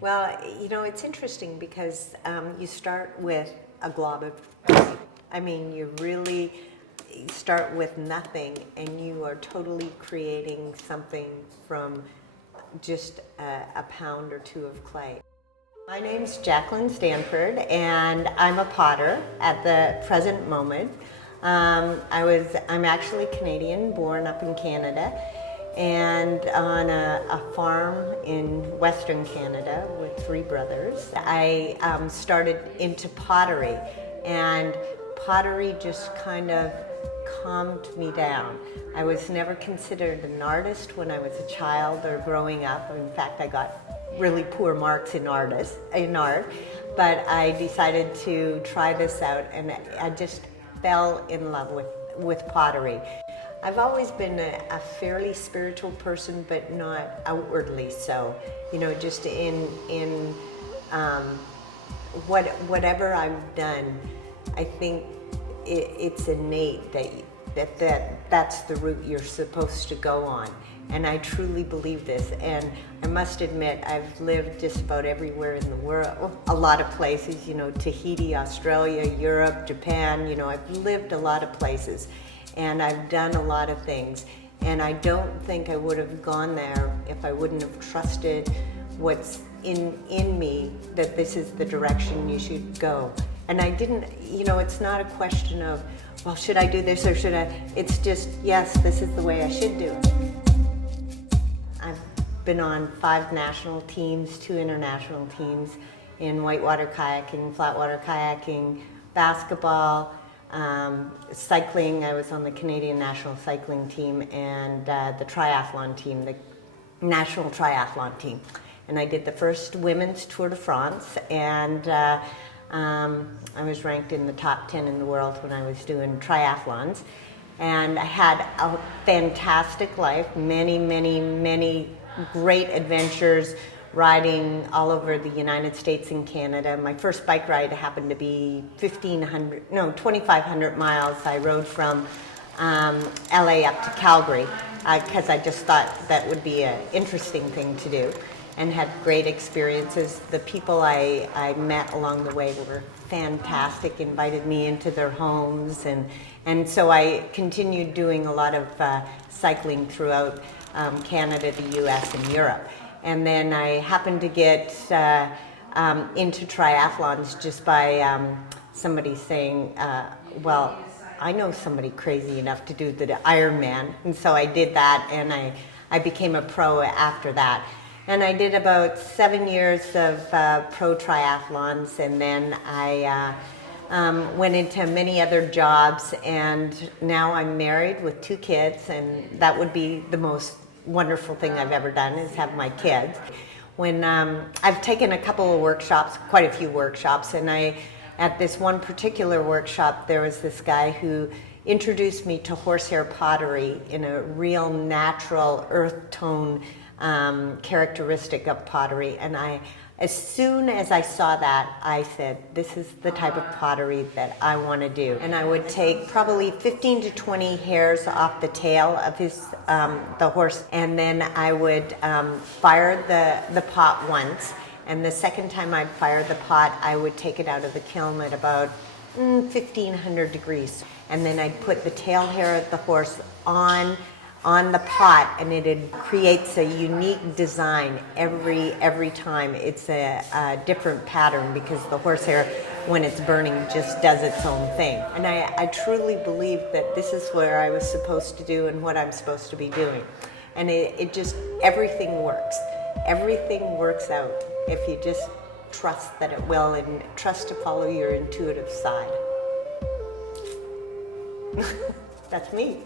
Well, it's interesting because you start with a glob of clay. I mean, you really start with nothing and you are totally creating something from just a pound or two of clay. My name's Jacqueline Stanford, and I'm a potter at the present moment. I'm actually Canadian, born up in Canada, and on a farm in Western Canada with 3 brothers. I started into pottery, and pottery just kind of calmed me down. I was never considered an artist when I was a child or growing up. In fact, I got really poor marks in art, but I decided to try this out, and I just fell in love with pottery. I've always been a fairly spiritual person, but not outwardly so. Just in whatever I've done, I think it's innate that's the route you're supposed to go on. And I truly believe this. And I must admit, I've lived just about everywhere in the world, a lot of places, Tahiti, Australia, Europe, Japan, I've lived a lot of places. And I've done a lot of things. And I don't think I would have gone there if I wouldn't have trusted what's in me, that this is the direction you should go. And I didn't, it's not a question of, well, should I do this or should I? It's just, yes, this is the way I should do it. I've been on 5 national teams, 2 international teams in whitewater kayaking, flatwater kayaking, basketball, cycling. I was on the Canadian national cycling team and the triathlon team, the national triathlon team. And I did the first women's Tour de France, and I was ranked in the top 10 in the world when I was doing triathlons. And I had a fantastic life, many, many, many great adventures, riding all over the United States and Canada. My first bike ride happened to be 2,500 miles. I rode from LA up to Calgary because I just thought that would be an interesting thing to do, and had great experiences. The people I met along the way were fantastic, invited me into their homes, and so I continued doing a lot of cycling throughout Canada, the US, and Europe. And then I happened to get into triathlons just by somebody saying, well, I know somebody crazy enough to do the Ironman. And so I did that, and I became a pro after that. And I did about 7 years of pro triathlons, and then I went into many other jobs, and now I'm married with 2 kids, and that would be the most wonderful thing I've ever done, is have my kids. When I've taken a couple of workshops, quite a few workshops, and at this one particular workshop, there was this guy who introduced me to horsehair pottery in a real natural earth tone characteristic of pottery, and as soon as I saw that, I said, this is the type of pottery that I want to do. And I would take probably 15 to 20 hairs off the tail of the horse, and then I would fire the pot once, and the second time I'd fire the pot, I would take it out of the kiln at about 1,500 degrees, and then I'd put the tail hair of the horse on the pot, and it creates a unique design every time. It's a different pattern, because the horsehair, when it's burning, just does its own thing. And I truly believe that this is where I was supposed to do and what I'm supposed to be doing. And it just, everything works. Everything works out if you just trust that it will, and trust to follow your intuitive side. That's me.